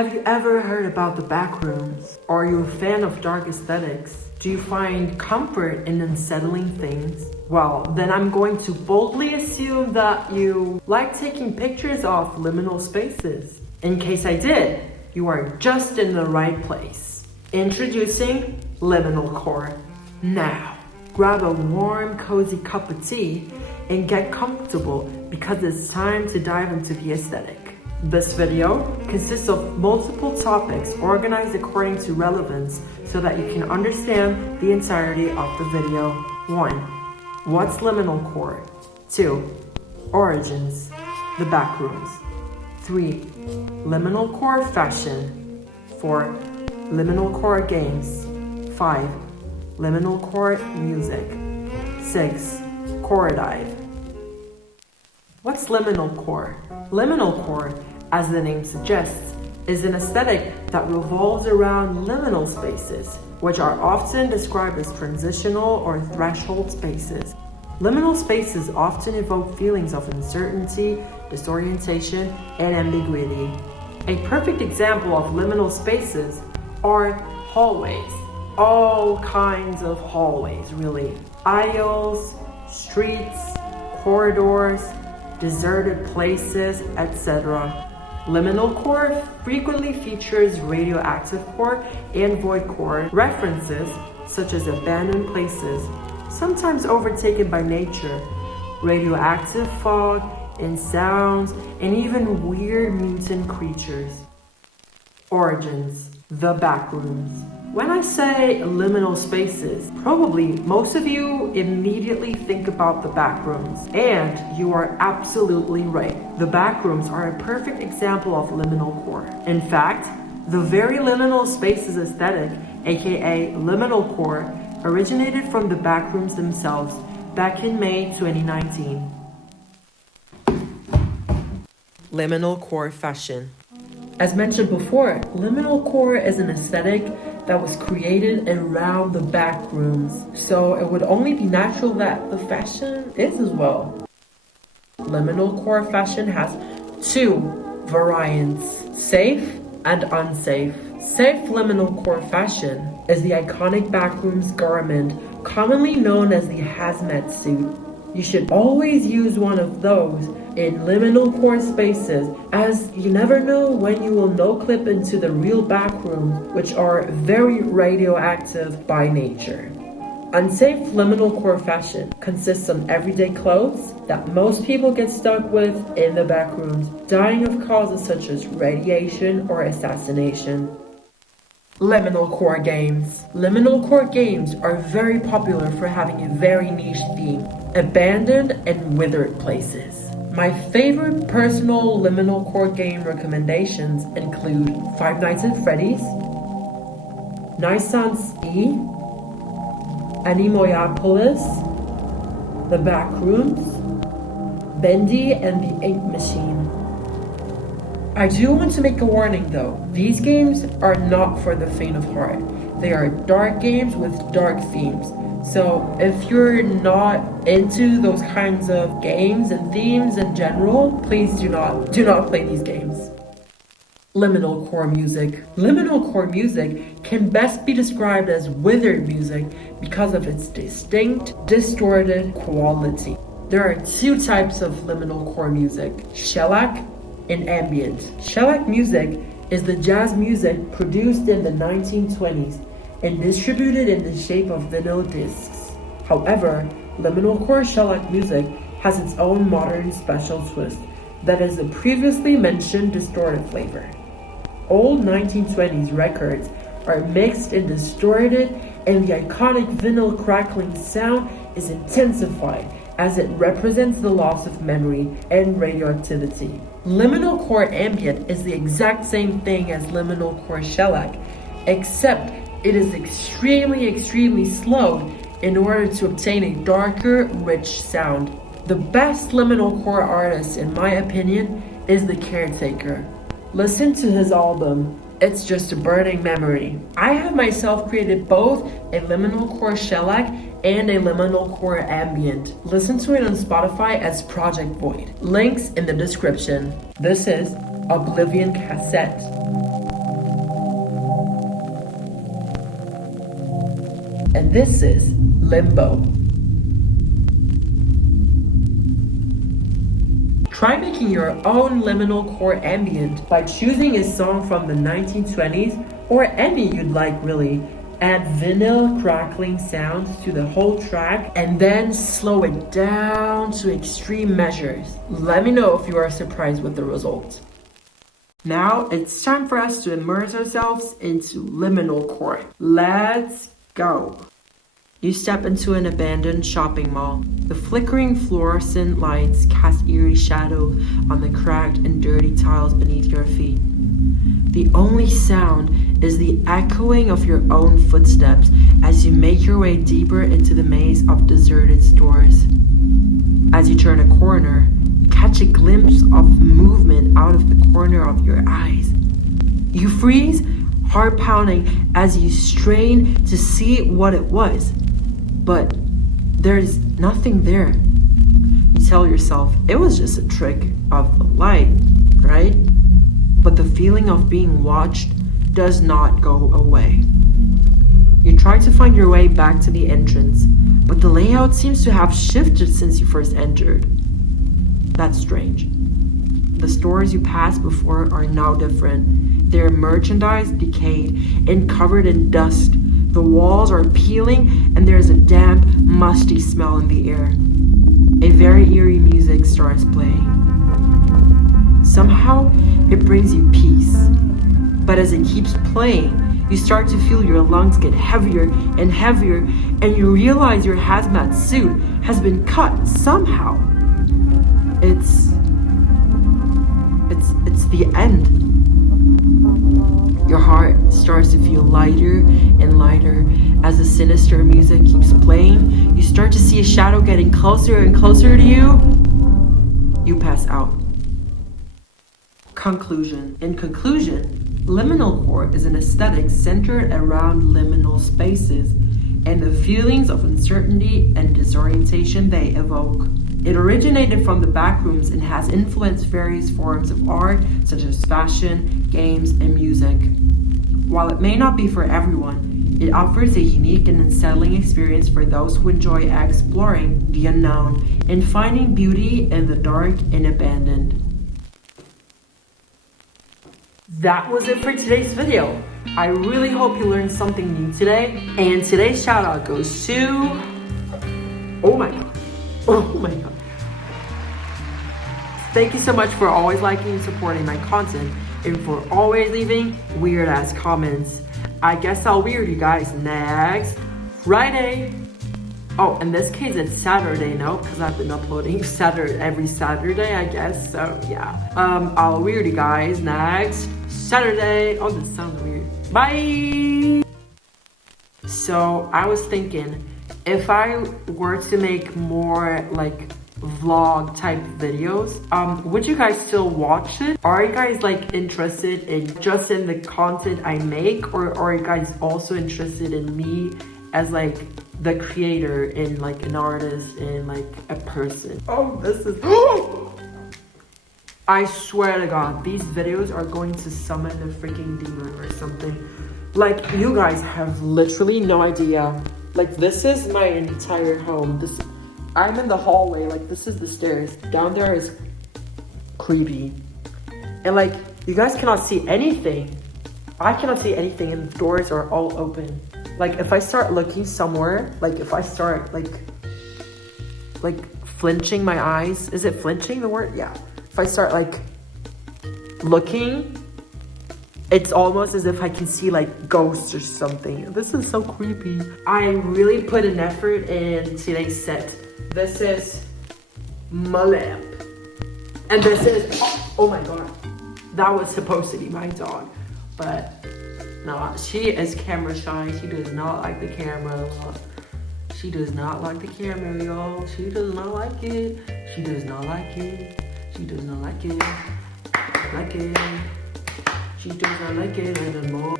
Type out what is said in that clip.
Have you ever heard about the backrooms? Are you a fan of dark aesthetics? Do you find comfort in unsettling things? Well, then I'm going to boldly assume that you like taking pictures of liminal spaces. In case I did, you are just in the right place. Introducing Liminalcore. Now, grab a warm, cozy cup of tea and get comfortable because it's time to dive into the aesthetic. This video consists of multiple topics organized according to relevance so that you can understand the entirety of the video. 1. What's Liminalcore? 2. Origins. The backrooms. 3. Liminalcore Fashion. 4. Liminalcore Games. 5. Liminalcore Music. 6. Coredive. What's Liminalcore? Liminalcore, as the name suggests, is an aesthetic that revolves around liminal spaces, which are often described as transitional or threshold spaces. Liminal spaces often evoke feelings of uncertainty, disorientation, and ambiguity. A perfect example of liminal spaces are hallways. All kinds of hallways, really. Aisles, streets, corridors, deserted places, etc. Liminalcore frequently features radioactive core and void core references, such as abandoned places, sometimes overtaken by nature, radioactive fog and sounds, and even weird mutant creatures. Origins. The backrooms. When I say liminal spaces, probably most of you immediately think about the backrooms, and you are absolutely right. The backrooms are a perfect example of liminalcore. In fact, the very liminal spaces aesthetic, aka liminalcore, originated from the backrooms themselves back in May 2019. Liminalcore Fashion. As mentioned before, liminalcore is an aesthetic that was created around the backrooms, so it would only be natural that the fashion is as well. Liminalcore fashion has two variants, safe and unsafe. Safe liminalcore fashion is the iconic backrooms garment, commonly known as the Hazmat suit. You should always use one of those in liminalcore spaces, as you never know when you will no-clip into the real backrooms, which are very radioactive by nature. Unsafe liminalcore fashion consists of everyday clothes that most people get stuck with in the backrooms, dying of causes such as radiation or assassination. Liminalcore games. Liminalcore games are very popular for having a very niche theme, abandoned and withered places. My favorite personal liminalcore game recommendations include Five Nights at Freddy's, Nisan's E, Animoyapolis, The Backrooms, Bendy and the Ink Machine. I do want to make a warning though, these games are not for the faint of heart. They are dark games with dark themes. So if you're not into those kinds of games and themes in general, please do not play these games. Liminalcore music. Liminalcore music can best be described as withered music because of its distinct, distorted quality. There are two types of liminalcore music, shellac and ambient. Shellac music is the jazz music produced in the 1920s and distributed in the shape of vinyl discs. However, liminalcore shellac music has its own modern special twist that is the previously mentioned distorted flavor. Old 1920s records are mixed and distorted, and the iconic vinyl crackling sound is intensified as it represents the loss of memory and radioactivity. Liminalcore ambient is the exact same thing as liminalcore shellac, except it is extremely slowed in order to obtain a darker, rich sound. The best liminalcore artist, in my opinion, is The Caretaker. Listen to his album, It's Just a Burning Memory. I have myself created both a liminalcore shellac and a liminalcore ambient. Listen to it on Spotify as Project Void. Links in the description. This is Oblivion Cassette. and this is Limbo. Try making your own liminal core ambient by choosing a song from the 1920s or any you'd like really. Add vinyl crackling sounds to the whole track and then slow it down to extreme measures. Let me know if you are surprised with the result. Now it's time for us to immerse ourselves into liminal core. Let's go. You step into an abandoned shopping mall. The flickering fluorescent lights cast eerie shadows on the cracked and dirty tiles beneath your feet. The only sound is the echoing of your own footsteps as you make your way deeper into the maze of deserted stores. As you turn a corner, you catch a glimpse of movement out of the corner of your eyes. You freeze, heart pounding, as you strain to see what it was. But there's nothing there. You tell yourself it was just a trick of the light, right? But the feeling of being watched does not go away. You try to find your way back to the entrance, but the layout seems to have shifted since you first entered. That's strange. The stores you passed before are now different. Their merchandise decayed and covered in dust. The walls are peeling and there's a damp, musty smell in the air. A very eerie music starts playing. Somehow, it brings you peace. But as it keeps playing, you start to feel your lungs get heavier and heavier, and you realize your hazmat suit has been cut somehow. It's the end. Your heart starts to feel lighter and lighter as the sinister music keeps playing. You start to see a shadow getting closer and closer to you. You pass out. Conclusion. In conclusion, liminal core is an aesthetic centered around liminal spaces and the feelings of uncertainty and disorientation they evoke. It originated from the backrooms and has influenced various forms of art such as fashion, games, and music. While it may not be for everyone, it offers a unique and unsettling experience for those who enjoy exploring the unknown and finding beauty in the dark and abandoned. That was it for today's video. I really hope you learned something new today. And today's shout out goes to... Oh my god. Thank you so much for always liking and supporting my content and for always leaving weird ass comments. I guess I'll weird you guys next Friday. Oh, in this case it's Saturday, no? Because I've been uploading every Saturday, I guess. So yeah. I'll weird you guys next Saturday. Oh, this sounds weird. Bye! So I was thinking, if I were to make more like vlog type videos, would you guys still watch it? Are you guys like interested in just in the content I make, or are you guys also interested in me as like the creator and like an artist and like a person? Oh, this is I swear to god, these videos are going to summon the freaking demon or something. Like, you guys have literally no idea. Like, this is my entire home. I'm in the hallway, like this is the stairs. Down there is creepy. And like, you guys cannot see anything. I cannot see anything and the doors are all open. Like, if I start looking somewhere, like if I start like flinching my eyes, is it flinching the word? Yeah. If I start like looking, it's almost as if I can see like ghosts or something. This is so creepy. I really put an effort in today's set. This is my lamp. And this is, oh my god. That was supposed to be my dog. But no, she is camera shy. She does not like the camera. She does not like the camera, y'all. She does not like it. She does not like it. She does not like it. Like it. She does not like it anymore.